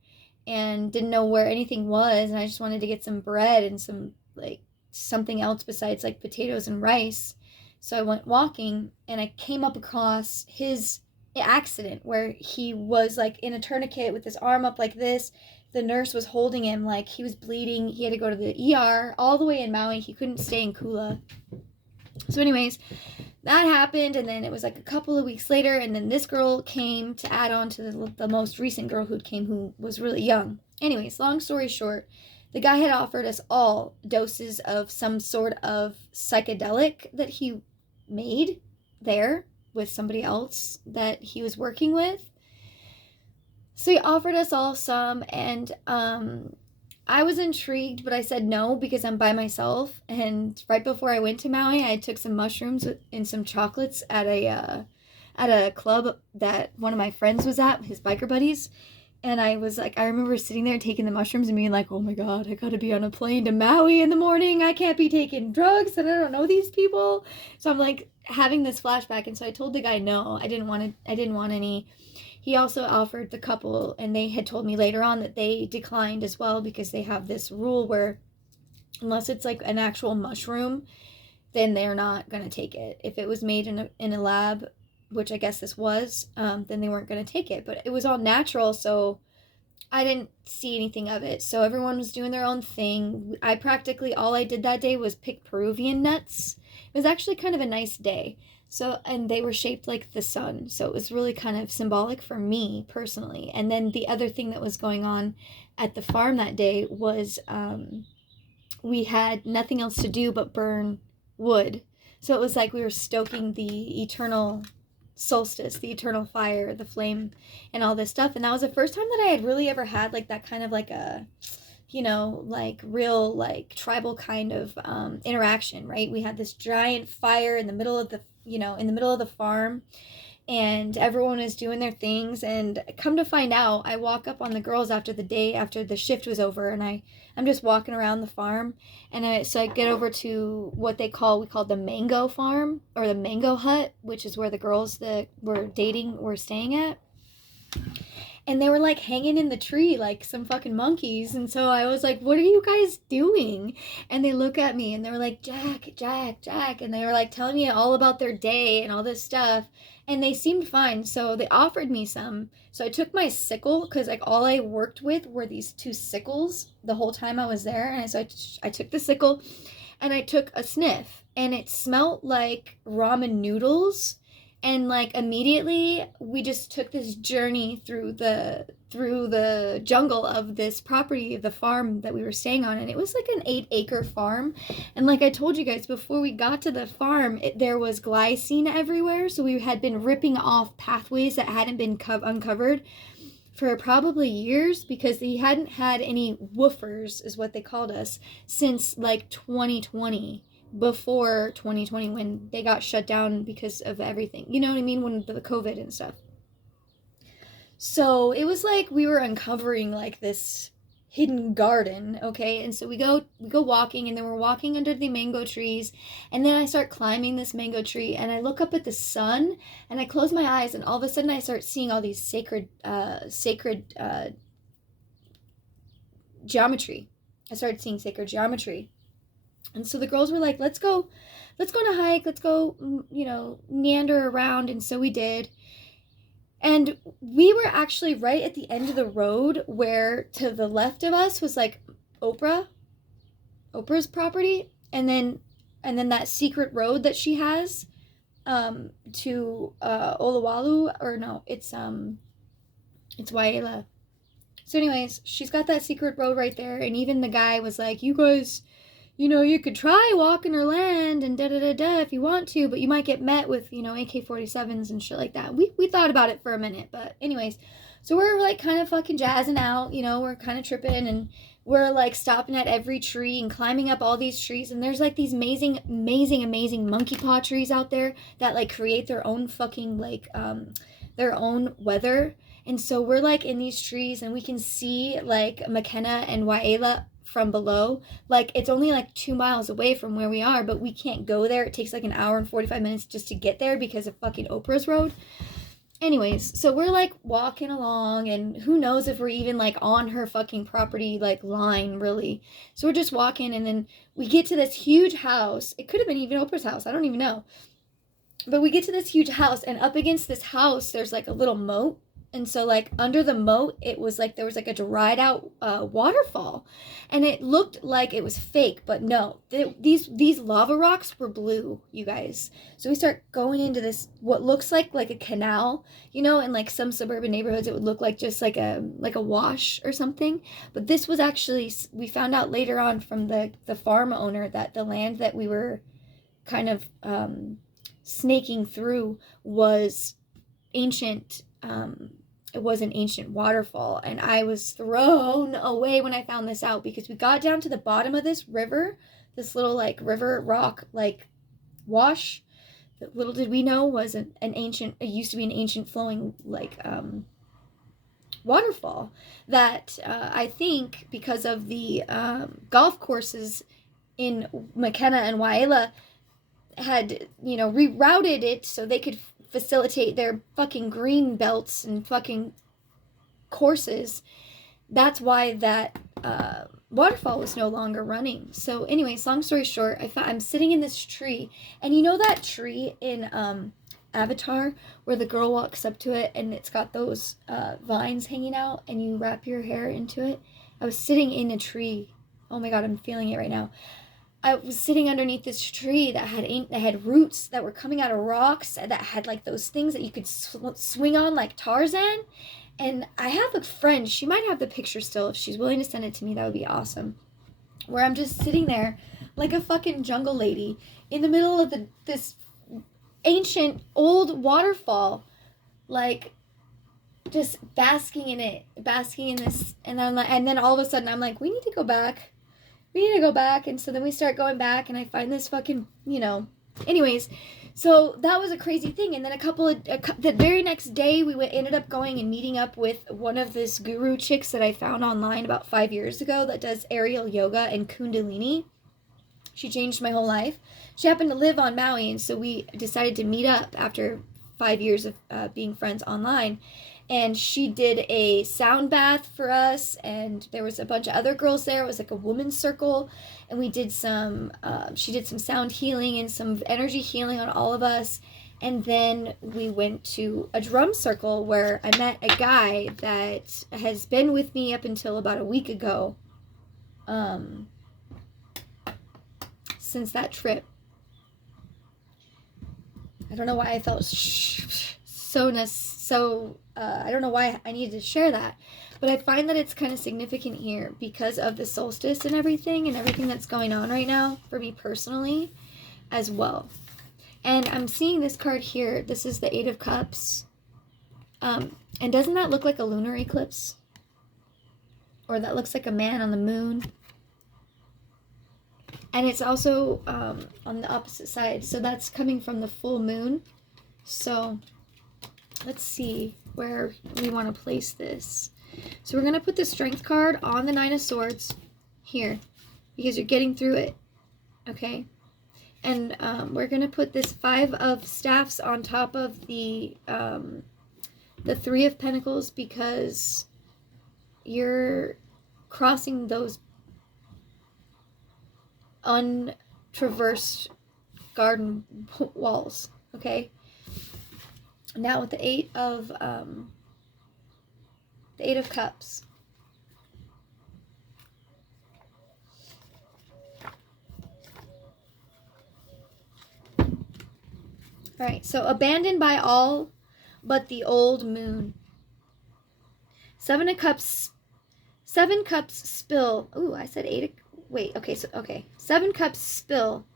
and didn't know where anything was, and I just wanted to get some bread and some, like, something else besides, like, potatoes and rice. So I went walking, and I came up across his accident where he was, like, in a tourniquet with his arm up like this, the nurse was holding him like he was bleeding. He had to go to the ER all the way in Maui. He couldn't stay in Kula. So anyways, that happened, and then it was like a couple of weeks later, and then this girl came to add on to the most recent girl who came, who was really young. Anyways, long story short, the guy had offered us all doses of some sort of psychedelic that he made there with somebody else that he was working with. So he offered us all some, and I was intrigued, but I said no because I'm by myself. And right before I went to Maui, I took some mushrooms and some chocolates at a club that one of my friends was at, his biker buddies. And I was like, I remember sitting there taking the mushrooms and being like, oh my God, I gotta be on a plane to Maui in the morning. I can't be taking drugs and I don't know these people. So I'm like having this flashback. And so I told the guy no, I didn't want any. He also offered the couple, and they had told me later on that they declined as well because they have this rule where unless it's like an actual mushroom, then they're not going to take it. If it was made in a lab, which I guess this was, then they weren't going to take it. But it was all natural, so I didn't see anything of it. So everyone was doing their own thing. All I did that day was pick Peruvian nuts. It was actually kind of a nice day. So, and they were shaped like the sun. So it was really kind of symbolic for me personally. And then the other thing that was going on at the farm that day was we had nothing else to do but burn wood. So it was like we were stoking the eternal solstice, the eternal fire, the flame, and all this stuff. And that was the first time that I had really ever had like that kind of like a, you know, like real like tribal kind of interaction, right? We had this giant fire in the middle of the farm, and everyone is doing their things. And come to find out, I walk up on the girls after the shift was over, and I'm just walking around the farm, and so I get over to what we call the mango farm, or the mango hut, which is where the girls that were dating were staying at. And they were like hanging in the tree like some fucking monkeys. And so I was like, what are you guys doing? And they look at me and they were like, Jack. And they were like telling me all about their day and all this stuff. And they seemed fine. So they offered me some. So I took my sickle, because like all I worked with were these 2 sickles the whole time I was there. And so I took the sickle and I took a sniff. And it smelled like ramen noodles. And like immediately we just took this journey through the jungle of this property, of the farm that we were staying on. And it was like an 8-acre farm. And like I told you guys, before we got to the farm, there was glycine everywhere. So we had been ripping off pathways that hadn't been uncovered for probably years, because they hadn't had any woofers, is what they called us, since like 2020. Before 2020, when they got shut down because of everything, you know what I mean, when the COVID and stuff. So it was like we were uncovering like this hidden garden, okay? And so we go walking, and then we're walking under the mango trees, and then I start climbing this mango tree, and I look up at the sun, and I close my eyes, and all of a sudden I start seeing all these sacred geometry. I started seeing sacred geometry. And so the girls were like, let's go on a hike, let's go, you know, meander around. And so we did. And we were actually right at the end of the road, where to the left of us was like Oprah's property. And then that secret road that she has to Oluwalu, or no, it's Waila. So anyways, she's got that secret road right there. And even the guy was like, you guys, you know, you could try walking her land and da-da-da-da if you want to, but you might get met with, you know, AK-47s and shit like that. We thought about it for a minute, but anyways. So we're, like, kind of fucking jazzing out, you know, we're kind of tripping, and we're, like, stopping at every tree and climbing up all these trees, and there's, like, these amazing monkey paw trees out there that, like, create their own fucking, like, their own weather. And so we're, like, in these trees, and we can see, like, McKenna and Waila from below. Like, it's only like 2 miles away from where we are, but we can't go there. It takes like an hour and 45 minutes just to get there because of fucking Oprah's road. Anyways, so we're like walking along, and who knows if we're even like on her fucking property like line, really. So we're just walking, and then we get to this huge house. It could have been even Oprah's house, I don't even know. But we get to this huge house, and up against this house there's like a little moat. And so like under the moat, it was like there was like a dried out waterfall, and it looked like it was fake, but no, these lava rocks were blue, you guys. So we start going into this what looks like a canal, you know, in like some suburban neighborhoods it would look like just like a wash or something, but this was actually, we found out later on from the farm owner that the land that we were kind of snaking through was ancient. It was an ancient waterfall, and I was thrown away when I found this out, because we got down to the bottom of this river, this little like river rock like wash that little did we know was an ancient, it used to be an ancient flowing like waterfall that I think because of the golf courses in McKenna and Waiala had, you know, rerouted it so they could facilitate their fucking green belts and fucking courses. That's why that waterfall was no longer running. So anyways, long story short, I'm sitting in this tree, and you know that tree in Avatar where the girl walks up to it and it's got those vines hanging out and you wrap your hair into it? I was sitting in a tree. Oh my god, I'm feeling it right now. I was sitting underneath this tree that had roots that were coming out of rocks, that had like those things that you could swing on like Tarzan. And I have a friend, she might have the picture still. If she's willing to send it to me, that would be awesome. Where I'm just sitting there like a fucking jungle lady in the middle of this ancient old waterfall, like just basking in this. And then all of a sudden I'm like, we need to go back. And so then we start going back, and I find this fucking, you know, anyways, so that was a crazy thing. And then the very next day we ended up going and meeting up with one of this guru chicks that I found online about 5 years ago that does aerial yoga and kundalini. She changed my whole life. She happened to live on Maui, and so we decided to meet up after 5 years of being friends online. And she did a sound bath for us, and there was a bunch of other girls there. It was like a women's circle, and we did she did some sound healing and some energy healing on all of us. And then we went to a drum circle where I met a guy that has been with me up until about a week ago, since that trip. I don't know why I felt I don't know why I needed to share that, but I find that it's kind of significant here because of the solstice and everything that's going on right now for me personally as well. And I'm seeing this card here. This is the 8 of Cups. And doesn't that look like a lunar eclipse? Or that looks like a man on the moon. And it's also on the opposite side. So that's coming from the full moon. So let's see where we want to place this. So we're going to put the Strength card on the 9 of Swords here because you're getting through it. Okay? And we're going to put this 5 of Staffs on top of the 3 of Pentacles because you're crossing those untraversed garden walls. Okay? Now with the 8 of Cups. All right, so abandoned by all but the old moon. 7 of Cups. 7 cups spill. Ooh, I said 8 of, wait, okay. 7 cups spill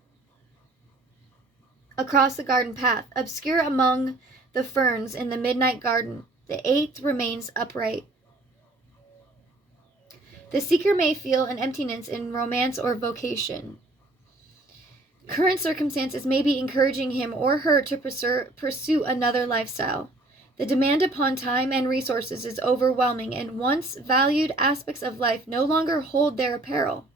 across the garden path, obscure among the ferns in the midnight garden. The 8th remains upright. The seeker may feel an emptiness in romance or vocation. Current circumstances may be encouraging him or her to pursue another lifestyle. The demand upon time and resources is overwhelming, and once valued aspects of life no longer hold their apparel.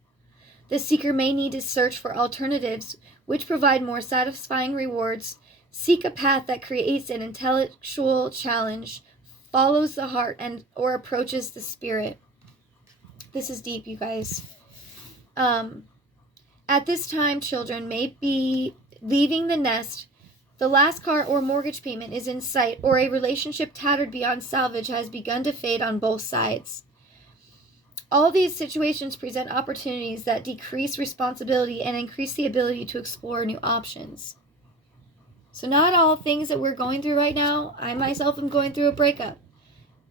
The seeker may need to search for alternatives which provide more satisfying rewards, seek a path that creates an intellectual challenge, follows the heart, or approaches the spirit. This is deep, you guys. At this time, children may be leaving the nest The last car or mortgage payment is in sight, or a relationship tattered beyond salvage has begun to fade on both sides. All these situations present opportunities that decrease responsibility and increase the ability to explore new options. So not all things that we're going through right now. I myself am going through a breakup.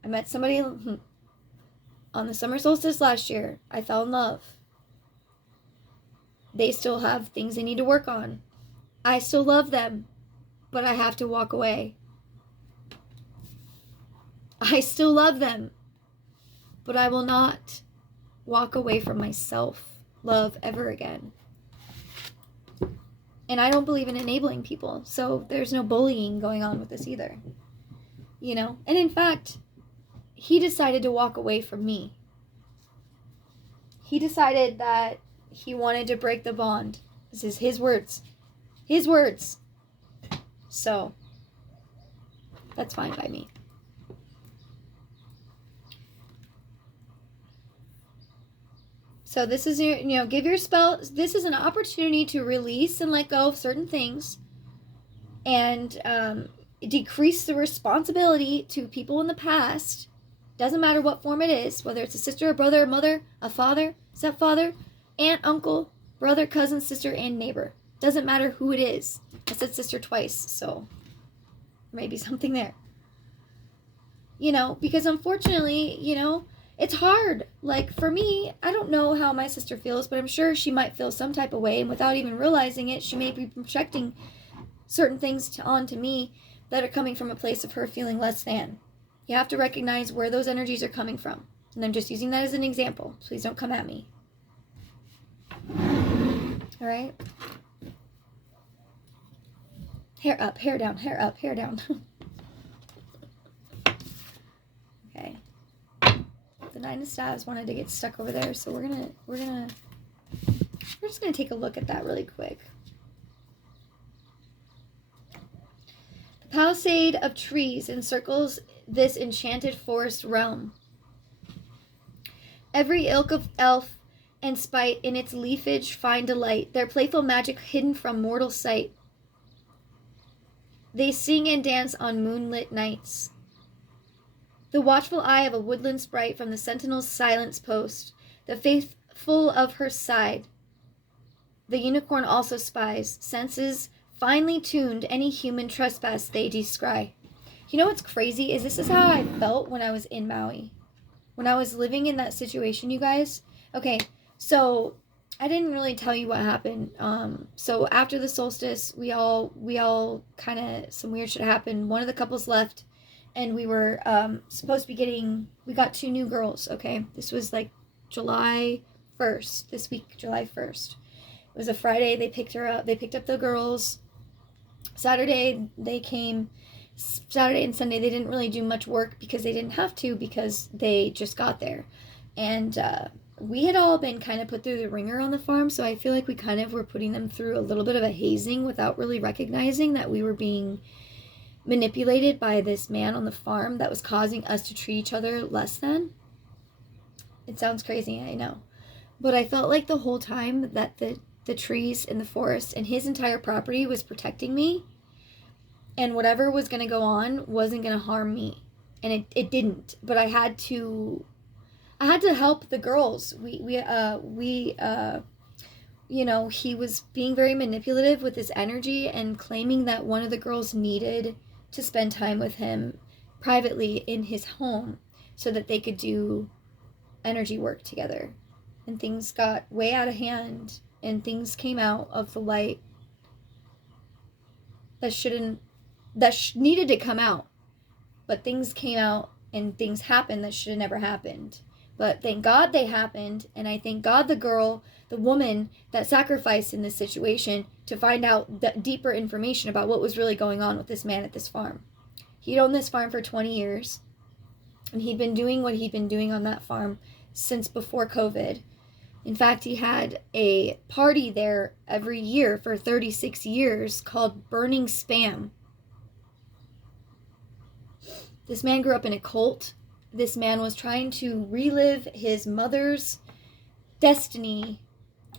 I met somebody on the summer solstice last year. I fell in love. They still have things they need to work on. I still love them, but I have to walk away. I still love them, but I will not walk away from my self-love ever again. And I don't believe in enabling people, so there's no bullying going on with this either. You know? And in fact, he decided to walk away from me. He decided that he wanted to break the bond. This is his words. His words. So, that's fine by me. So this is your, give your spell. This is an opportunity to release and let go of certain things and decrease the responsibility to people in the past. Doesn't matter what form it is, whether it's a sister, a brother, a mother, a father, stepfather, aunt, uncle, brother, cousin, sister, and neighbor. Doesn't matter who it is. I said sister twice, so maybe something there. Because unfortunately, it's hard. Like, for me, I don't know how my sister feels, but I'm sure she might feel some type of way, and without even realizing it, she may be projecting certain things onto me that are coming from a place of her feeling less than. You have to recognize where those energies are coming from. And I'm just using that as an example. Please don't come at me. All right? Hair up, hair down, hair up, hair down. Okay. The Nine of Staves wanted to get stuck over there, so we're just gonna take a look at that really quick. The palisade of trees encircles this enchanted forest realm. Every ilk of elf and spite in its leafage find delight, their playful magic hidden from mortal sight. They sing and dance on moonlit nights. The watchful eye of a woodland sprite from the sentinel's silence post, the faithful of her side. The unicorn also spies, senses finely tuned any human trespass they descry. You know what's crazy is this is how I felt when I was in Maui. When I was living in that situation, you guys. Okay, so I didn't really tell you what happened. So after the solstice, we all kind of, some weird shit happened. One of the couples left, and we were supposed to be we got 2 new girls, okay? This was like July 1st, this week, July 1st. It was a Friday, they picked up the girls. Saturday, they came. Saturday and Sunday, they didn't really do much work because they didn't have to, because they just got there. And we had all been kind of put through the ringer on the farm, so I feel like we kind of were putting them through a little bit of a hazing without really recognizing that we were being manipulated by this man on the farm that was causing us to treat each other less than. It sounds crazy, I know. But I felt like the whole time that the trees in the forest and his entire property was protecting me, and whatever was going to go on wasn't going to harm me. And it didn't. But I had to help the girls. He was being very manipulative with his energy and claiming that one of the girls needed to spend time with him privately in his home so that they could do energy work together. And things got way out of hand, and things came out of the light that needed to come out. But things came out and things happened that should have never happened. But thank God they happened, and I thank God the woman that sacrificed in this situation to find out the deeper information about what was really going on with this man at this farm. He'd owned this farm for 20 years, and he'd been doing what he'd been doing on that farm since before COVID. In fact, he had a party there every year for 36 years called Burning Spam. This man grew up in a cult. This man was trying to relive his mother's destiny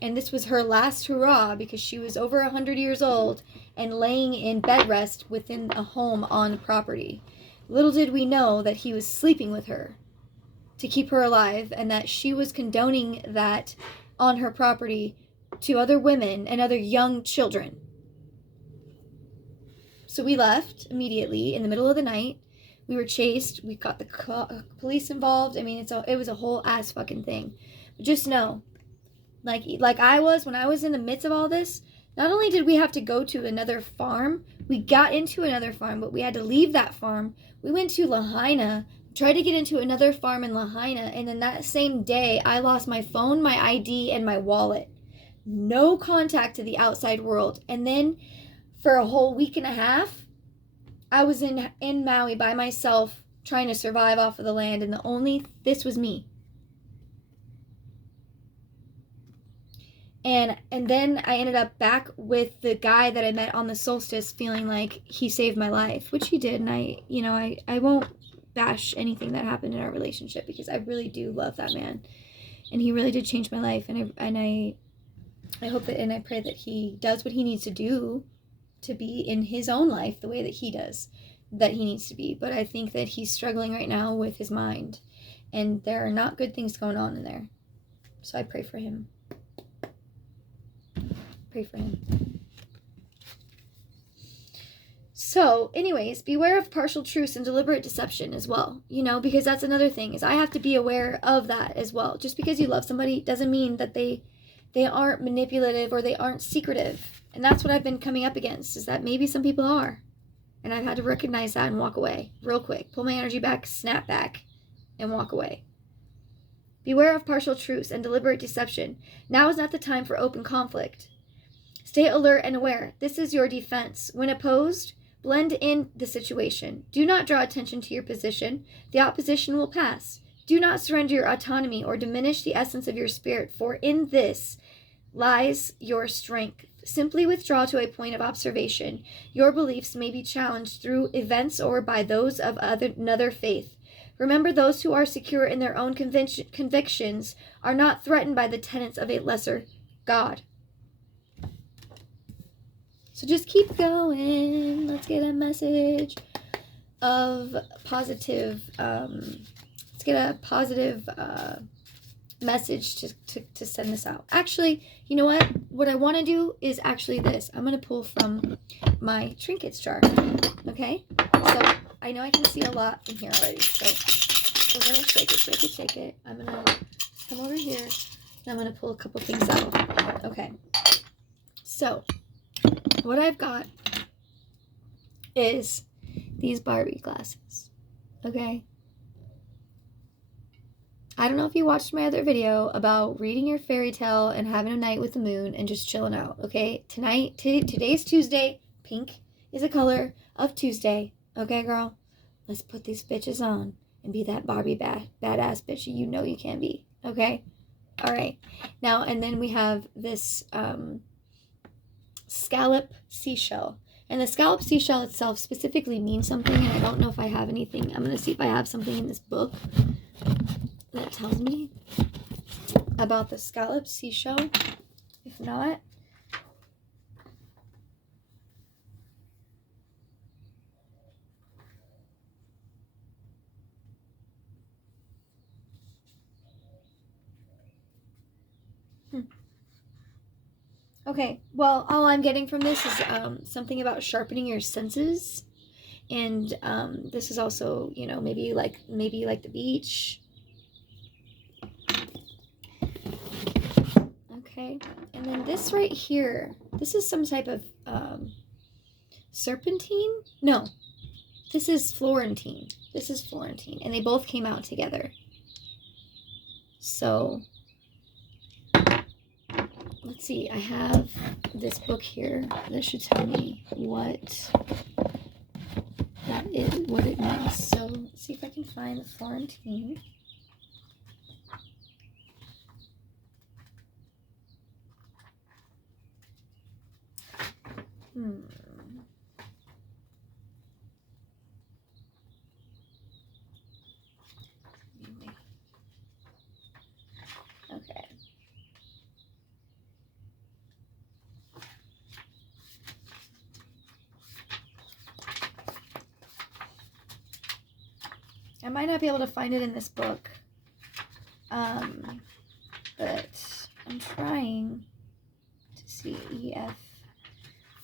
And this was her last hurrah because she was over 100 years old and laying in bed rest within a home on property. Little did we know that he was sleeping with her to keep her alive, and that she was condoning that on her property to other women and other young children. So we left immediately in the middle of the night. We were chased. We got the police involved. I mean, it was a whole ass fucking thing. But just know, like I was when I was in the midst of all this, not only did we have to go to another farm, we got into another farm, but we had to leave that farm. We went to Lahaina, tried to get into another farm in Lahaina, and then that same day, I lost my phone, my ID, and my wallet. No contact to the outside world. And then for a whole week and a half, I was in Maui by myself trying to survive off of the land, and this was me. And then I ended up back with the guy that I met on the solstice, feeling like he saved my life, which he did. And I won't bash anything that happened in our relationship because I really do love that man, and he really did change my life. And I hope that, and I pray that he does what he needs to do to be in his own life the way that he needs to be. But I think that he's struggling right now with his mind, and there are not good things going on in there. So I pray for him. Pray for him. So, anyways, beware of partial truths and deliberate deception as well, because that's another thing, is I have to be aware of that as well. Just because you love somebody doesn't mean that they aren't manipulative or they aren't secretive. And that's what I've been coming up against, is that maybe some people are. And I've had to recognize that and walk away real quick. Pull my energy back, snap back, and walk away. Beware of partial truths and deliberate deception. Now is not the time for open conflict. Stay alert and aware. This is your defense. When opposed, blend in the situation. Do not draw attention to your position. The opposition will pass. Do not surrender your autonomy or diminish the essence of your spirit, for in this lies your strength. Simply withdraw to a point of observation. Your beliefs may be challenged through events or by those of another faith. Remember, those who are secure in their own convictions are not threatened by the tenets of a lesser God. So just keep going. Let's get a message of positive, let's get a positive message to send this out. Actually, you know what? What I want to do is actually this. I'm going to pull from my trinkets jar. Okay? So I know I can see a lot in here already. So we're going to shake it. I'm going to come over here and I'm going to pull a couple things out. Okay. So what I've got is these Barbie glasses. Okay? I don't know if you watched my other video about reading your fairy tale and having a night with the moon and just chilling out, okay? Today's Tuesday. Pink is a color of Tuesday. Okay, girl? Let's put these bitches on and be that Barbie badass bitch you know you can be. Okay? All right. Now, and then we have this scallop seashell. And the scallop seashell itself specifically means something, and I don't know if I have anything. I'm going to see if I have something in this book that tells me about the scallop seashell. If not, okay, well, all I'm getting from this is something about sharpening your senses, and this is also, maybe like the beach. Okay, and then this right here, this is some type of serpentine? No, this is Florentine. And they both came out together. So let's see, I have this book here that should tell me what it means. So let's see if I can find the Florentine. Okay. I might not be able to find it in this book. But I'm trying to see EF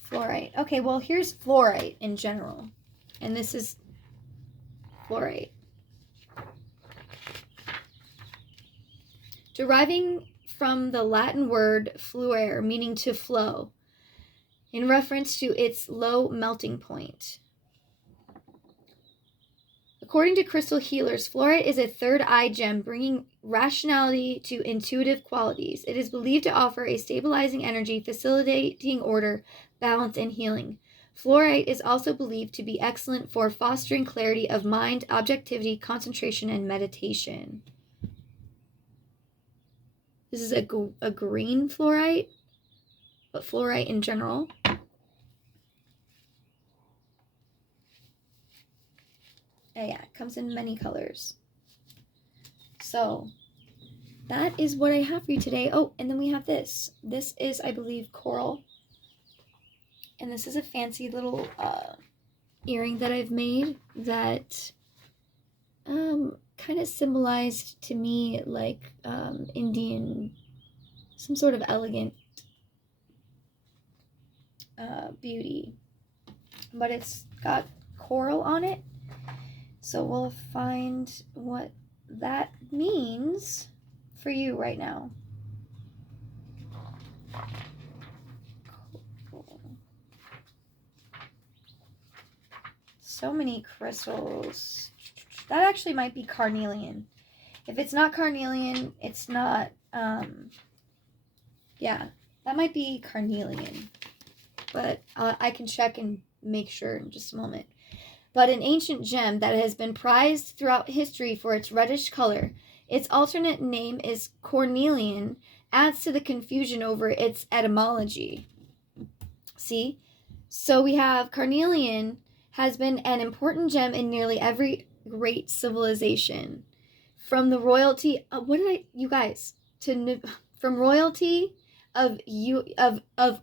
fluorite. Okay, well, here's fluorite in general. And this is fluorite. Deriving from the Latin word fluere, meaning to flow, in reference to its low melting point. According to crystal healers, fluorite is a third eye gem, bringing rationality to intuitive qualities. It is believed to offer a stabilizing energy, facilitating order, balance, and healing. Fluorite is also believed to be excellent for fostering clarity of mind, objectivity, concentration, and meditation. This is a green fluorite, but fluorite in general. Yeah, it comes in many colors. So that is what I have for you today. Oh, and then we have this. This is, I believe, coral. And this is a fancy little earring that I've made that kind of symbolized to me like Indian, some sort of elegant beauty. But it's got coral on it. So we'll find what that means for you right now. Cool. So many crystals. That actually might be carnelian. If it's not carnelian, it's not, yeah, that might be carnelian. But I can check and make sure in just a moment. But an ancient gem that has been prized throughout history for its reddish color. Its alternate name is cornelian, adds to the confusion over its etymology. See? So we have carnelian has been an important gem in nearly every great civilization. From the royalty, from royalty of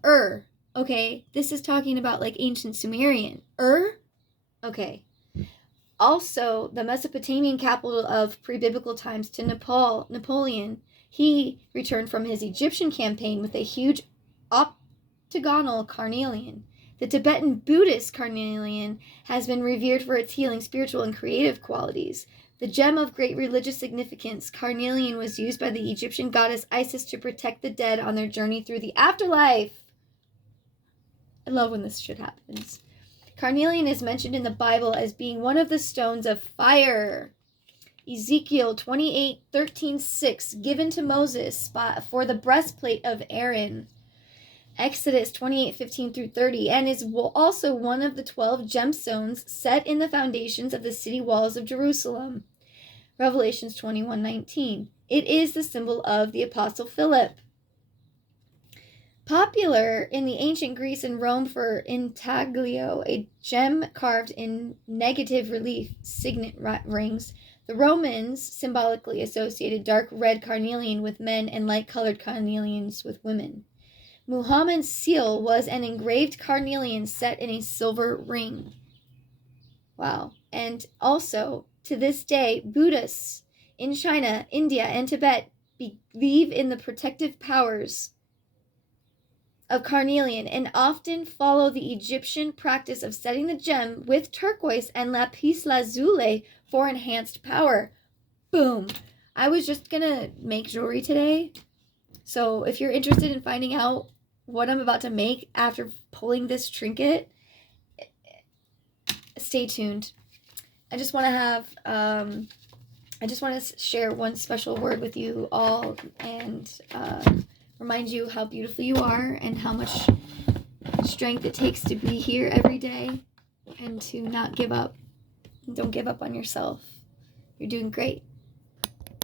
Ur. Okay, this is talking about like ancient Sumerian. Ur? Okay. Also, the Mesopotamian capital of pre-biblical times to Napoleon, he returned from his Egyptian campaign with a huge octagonal carnelian. The Tibetan Buddhist carnelian has been revered for its healing, spiritual, and creative qualities. The gem of great religious significance, carnelian was used by the Egyptian goddess Isis to protect the dead on their journey through the afterlife. I love when this shit happens. Carnelian is mentioned in the Bible as being one of the stones of fire. Ezekiel 28:13-6, given to Moses for the breastplate of Aaron. Exodus 28:15-30, and is also one of the 12 gemstones set in the foundations of the city walls of Jerusalem. Revelations 21:19. It is the symbol of the Apostle Philip. Popular in the ancient Greece and Rome for intaglio, a gem carved in negative relief signet rings. The Romans symbolically associated dark red carnelian with men and light-colored carnelians with women. Muhammad's seal was an engraved carnelian set in a silver ring. Wow. And also, to this day, Buddhists in China, India, and Tibet believe in the protective powers of carnelian and often follow the Egyptian practice of setting the gem with turquoise and lapis lazuli for enhanced power. Boom. I was just gonna make jewelry today. So if you're interested in finding out what I'm about to make after pulling this trinket, stay tuned. I just want to share one special word with you all and remind you how beautiful you are and how much strength it takes to be here every day and to not give up. Don't give up on yourself. You're doing great.